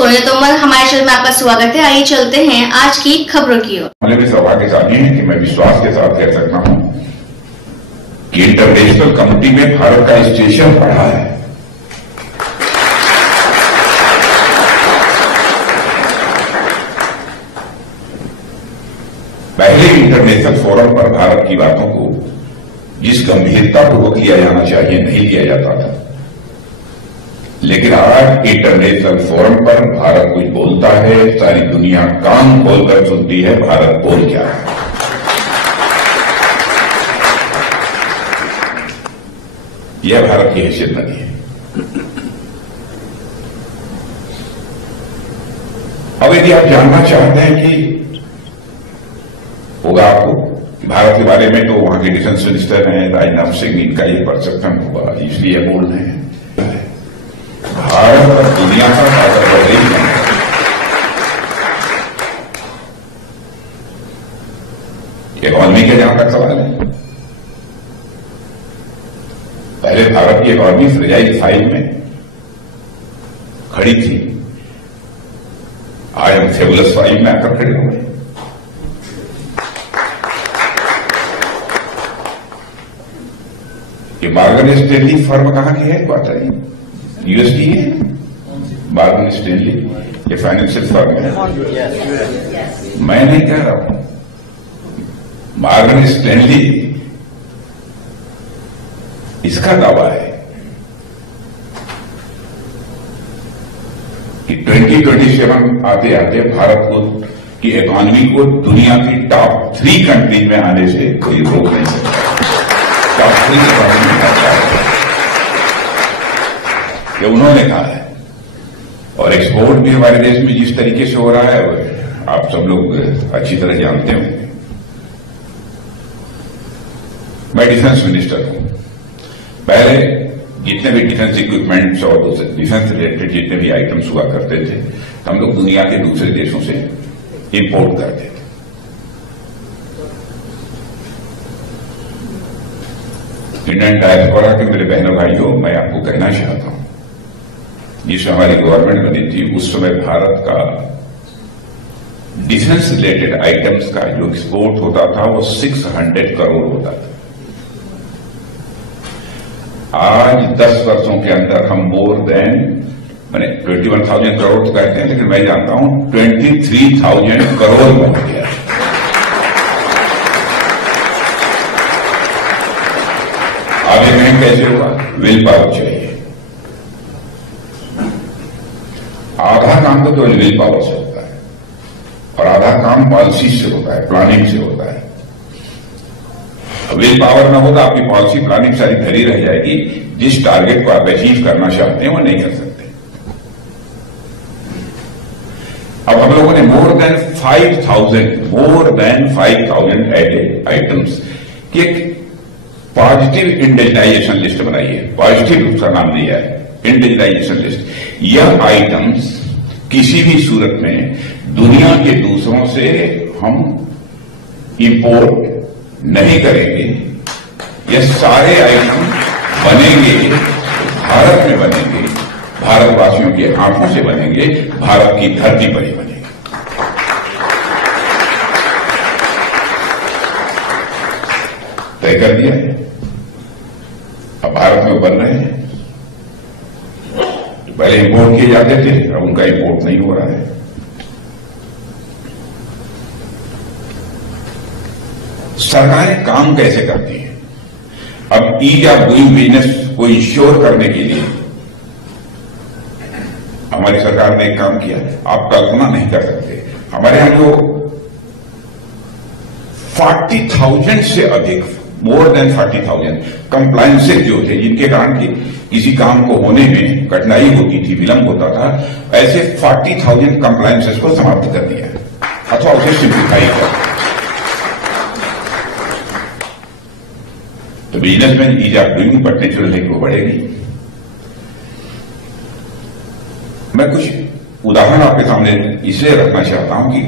सोनिया तोमर, हमारे चैनल में आपका स्वागत है। आइए चलते हैं आज की खबरों की ओर। मुझे भी सौभाग्यशाली है कि मैं विश्वास के साथ कह सकता हूं कि इंटरनेशनल कम्युनिटी में भारत का स्टेशन बढ़ा है। पहले इंटरनेशनल फोरम पर भारत की बातों को जिस गंभीरता पूर्वक लिया जाना चाहिए नहीं लिया जाता था, लेकिन आज इंटरनेशनल फोरम पर भारत कुछ बोलता है, सारी दुनिया कान खोलकर सुनती है भारत बोल क्या है। यह भारत की हैसियत बनी है। अब यदि आप जानना चाहते हैं कि होगा आपको भारत के बारे में, तो वहां के डिफेंस मिनिस्टर हैं राजनाथ सिंह, इनका ये परसेप्शन होगा, इसलिए बोल रहे हैं भारत और दुनिया का ताकतवर देश है। इकॉनमी के जहां तक सवाल है, पहले भारत की इकॉनमी फ्रेजाइल 5 में खड़ी थी, आज हम फेबुलस 5 में आकर खड़े हो गए। ये मॉर्गन स्टैनली फर्म कहां की है, बात है यूएस की है। मॉर्गन स्टैनली ये फाइनेंशियल फर्म है, मैं नहीं कह रहा हूं। मॉर्गन स्टैनली इसका दावा है कि 2027 आते आते भारत को की इकॉनमी को दुनिया की टॉप 3 कंट्रीज में आने से कोई रोक नहीं सकता। टॉप 3 इकॉनमी में आता है, ये उन्होंने कहा है। और एक्सपोर्ट भी हमारे देश में जिस तरीके से हो रहा है, आप सब लोग अच्छी तरह जानते होंगे। मैं डिफेंस मिनिस्टर हूं। पहले जितने भी डिफेंस इक्विपमेंट्स और डिफेंस रिलेटेड जितने भी आइटम्स हुआ करते थे, हम लोग दुनिया के दूसरे देशों से इंपोर्ट करते थे। इंडियन डायस्पोरा के मेरे बहनों भाइयों, मैं आपको कहना चाहता हूं, जिस हमारी गवर्नमेंट बनी थी उस समय भारत का डिफेंस रिलेटेड आइटम्स का जो एक्सपोर्ट होता था वो 600 करोड़ होता था। आज 10 वर्षों के अंदर हम मोर देन, मैंने 21,000 करोड़ तो कहते हैं, लेकिन मैं जानता हूं 23,000 करोड़ पहुंच गया। आगे नहीं कैसे हुआ, विल पावर चाहिए। आधा काम तो विल पावर से होता है और आधा काम पॉलिसी से होता है, प्लानिंग से होता है। विल पावर ना हो तो आपकी पॉलिसी प्लानिंग सारी धरी रह जाएगी, जिस टारगेट को आप अचीव करना चाहते हैं वो नहीं कर सकते। अब हम लोगों ने मोर देन 5,000 आइटम्स की एक पॉजिटिव इंडिजिटाइजेशन लिस्ट बनाई है। पॉजिटिव उसका नाम दिया है, इंडिजिटाइजेशन लिस्ट। यह आइटम्स किसी भी सूरत में दुनिया के दूसरों से हम इंपोर्ट नहीं करेंगे। यह सारे आइटम बनेंगे, भारत में बनेंगे, भारतवासियों की आंखों से बनेंगे, भारत की धरती पर ही बनेंगे। तय कर दिया है, अब भारत में बन रहे हैं। पहले इंपोर्ट किए जाते थे, अब उनका इंपोर्ट नहीं हो रहा है। सरकारें काम कैसे करती हैं? अब ईज ऑफ डूइंग बिजनेस को इंश्योर करने के लिए हमारी सरकार ने एक काम किया, आप कल्पना नहीं कर सकते। हमारे यहां जो 40,000 से अधिक, मोर देन 40,000 कंप्लायंसेज जो थे, जिनके कारण कि किसी काम को होने में कठिनाई होती थी, विलंब होता था, ऐसे 40,000 कंप्लायंसेज को समाप्त कर दिया अथवा उसे सिंप्लीफाई कर। तो बिजनेस में ease of doing but natural है कि वो बढ़ेगी। मैं कुछ उदाहरण आपके सामने इसलिए रखना चाहता हूं कि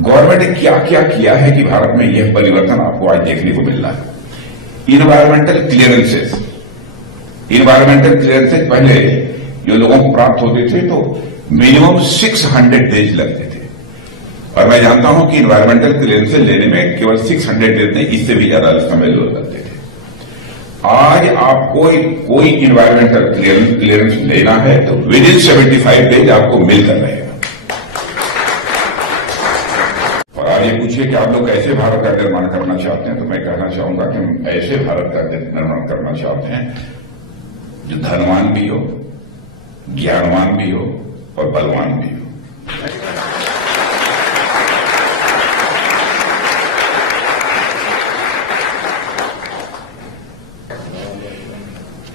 गवर्नमेंट ने क्या क्या किया है कि भारत में यह परिवर्तन आपको आज देखने को मिल रहा है। इन्वायरमेंटल क्लियरेंसेस पहले जो लोगों को प्राप्त होते थे तो मिनिमम 600 डेज लगते थे। और मैं जानता हूं कि इन्वायरमेंटल क्लियरेंस लेने में केवल 600 डेज नहीं, इससे भी ज्यादा समय लगते थे। आज आपको कोई इन्वायरमेंटल क्लियरेंस लेना है तो विद इन 75 डेज आपको मिलकर रहेगा। और आज ये पूछिए कि आप लोग कैसे भारत का निर्माण करना चाहते हैं, तो मैं कहना चाहूंगा कि हम ऐसे भारत का निर्माण करना चाहते हैं जो धनवान भी हो, ज्ञानवान भी हो और बलवान भी हो।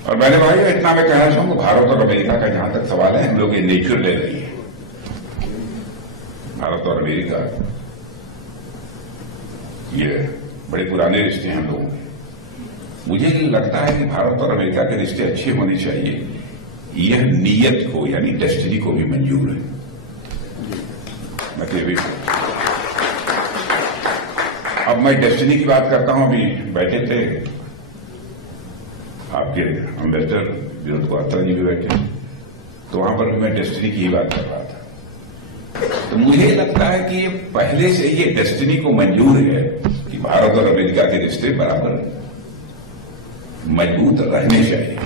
और मैंने भाई इतना मैं कहना चाहूंगा, भारत और अमेरिका का जहां तक सवाल है, हम लोग ये नेचर ले रही है। भारत और अमेरिका ये बड़े पुराने रिश्ते हैं हम लोगों के। मुझे लगता है कि भारत और अमेरिका के रिश्ते अच्छे होने चाहिए, यह नीयत को यानी डेस्टिनी को भी मंजूर है। मतलब अब मैं डेस्टिनी की बात करता हूं। अभी बैठे थे आपके अम्बेसडर विनोद क्वात्रा जी भी बैठे, तो वहां पर मैं डेस्टिनी की ही बात कर रहा था। तो मुझे लगता है कि पहले से ये डेस्टिनी को मंजूर है कि भारत और अमेरिका के रिश्ते बराबर मजबूत रहने चाहिए,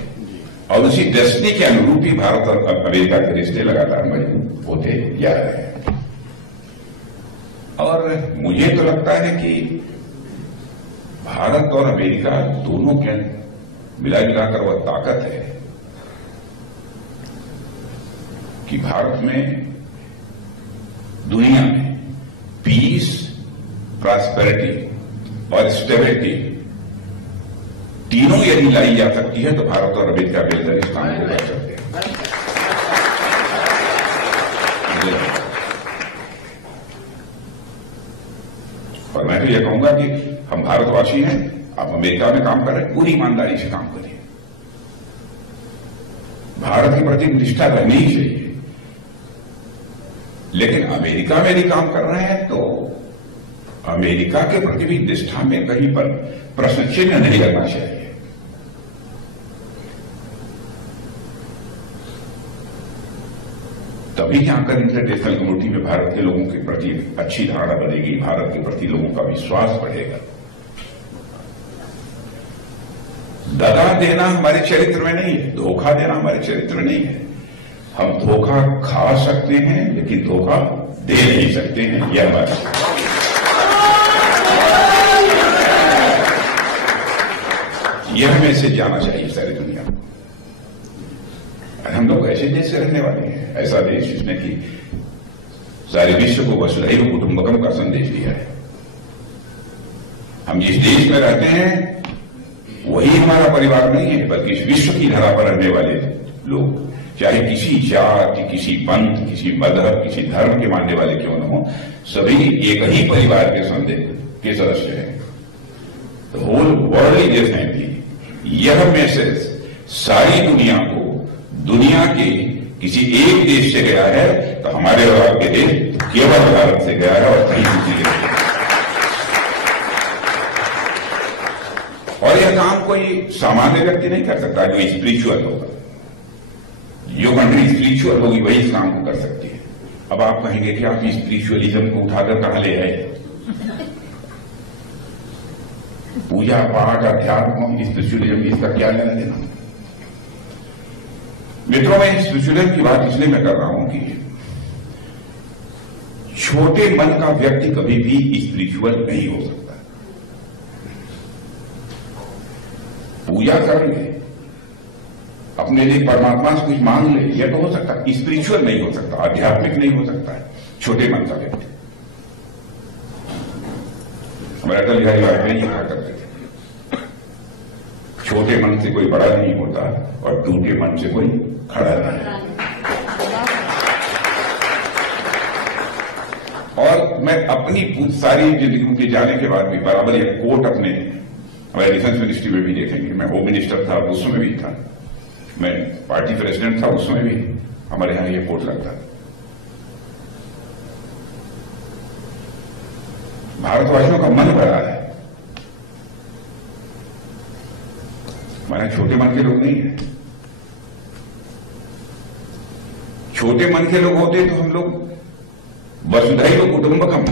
और उसी डेस्टिनी के अनुरूप ही भारत और अमेरिका के रिश्ते लगातार मजबूत होते जा रहे हैं। और मुझे तो लगता है कि भारत और अमेरिका दोनों के मिला जुलाकर वह ताकत है कि भारत में, दुनिया में पीस, प्रॉस्पेरिटी और स्टेबिलिटी तीनों यदि लाई जा सकती है तो भारत और अमेरिका बेहतर स्थान को कर सकते हैं। और मैं तो यह कहूंगा कि हम भारतवासी हैं, आप अमेरिका में काम कर रहे हैं, पूरी ईमानदारी से काम करिए। भारत के प्रति निष्ठा रहनी ही चाहिए, लेकिन अमेरिका में भी काम कर रहे हैं तो अमेरिका के प्रति भी निष्ठा में कहीं पर प्रश्न चिन्ह नहीं लगना चाहिए। तभी जाकर इंटरनेशनल कम्युनिटी में भारत के लोगों के प्रति अच्छी धारणा बनेगी, भारत के प्रति लोगों का विश्वास बढ़ेगा। दगा देना हमारे चरित्र में नहीं है, धोखा देना हमारे चरित्र में नहीं है। हम धोखा खा सकते हैं लेकिन धोखा दे नहीं सकते हैं, यह हमारा। यह हमें से जाना चाहिए सारी दुनिया को। हम लोग ऐसे देश से रहने वाले हैं, ऐसा देश जिसने कि सारे विश्व को वसुधैव कुटुंबकम का संदेश दिया है। हम जिस देश में रहते हैं वही हमारा परिवार नहीं है, बल्कि इस विश्व की धरा पर रहने वाले लोग, चाहे किसी जाति, किसी पंथ, किसी मजहब, किसी धर्म के मानने वाले क्यों न हो, सभी एक ही परिवार के सदस्य हैं। The whole world is a family. यह मैसेज सारी दुनिया को, दुनिया के किसी एक देश से गया है तो हमारे और आपके देश केवल भारत से गया है और कहीं दूसरी देश। और यह काम कोई सामान्य व्यक्ति नहीं कर सकता, जो स्पिरिचुअल होगा। जो कंट्री स्पिरिचुअल होगी वही इस काम को कर सकती है। अब आप कहेंगे कि आप स्पिरिचुअलिज्म को उठाकर कहां ले आए? पूजा पाठ अध्यात्म स्पिरिचुअलिज्म इसका क्या लेना देना? मित्रों, मैं स्पिरिचुअलिज्म की बात इसलिए मैं कर रहा हूं कि छोटे मन का व्यक्ति कभी भी स्पिरिचुअल नहीं हो सकता। पूजा कर ले, अपने लिए परमात्मा से कुछ मांग ले, यह तो हो सकता है, स्पिरिचुअल नहीं हो सकता, आध्यात्मिक नहीं हो सकता है छोटे मन का व्यक्ति। हमारे अटल बिहारी वाजपेयी जी कहा करते थे, छोटे मन से कोई बड़ा नहीं होता और टूटे मन से कोई खड़ा नहीं। और मैं अपनी सारी जिंदगी के जाने के बाद भी बराबर ये कोट अपने हमारे डिफेंस मिनिस्ट्री में भी देखेंगे। मैं होम मिनिस्टर था उस समय भी था, मैं पार्टी प्रेसिडेंट था उस समय भी हमारे यहां ये कोट लगता था। भारतवासियों का मन बड़ा है, हमारे छोटे मन के लोग नहीं है। छोटे मन के लोग होते तो हम लोग वसुधैव कुटुंबकम,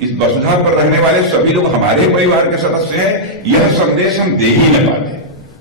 इस वसुधा पर रहने वाले सभी लोग हमारे परिवार के सदस्य हैं, यह संदेश हम दे ही न पाते।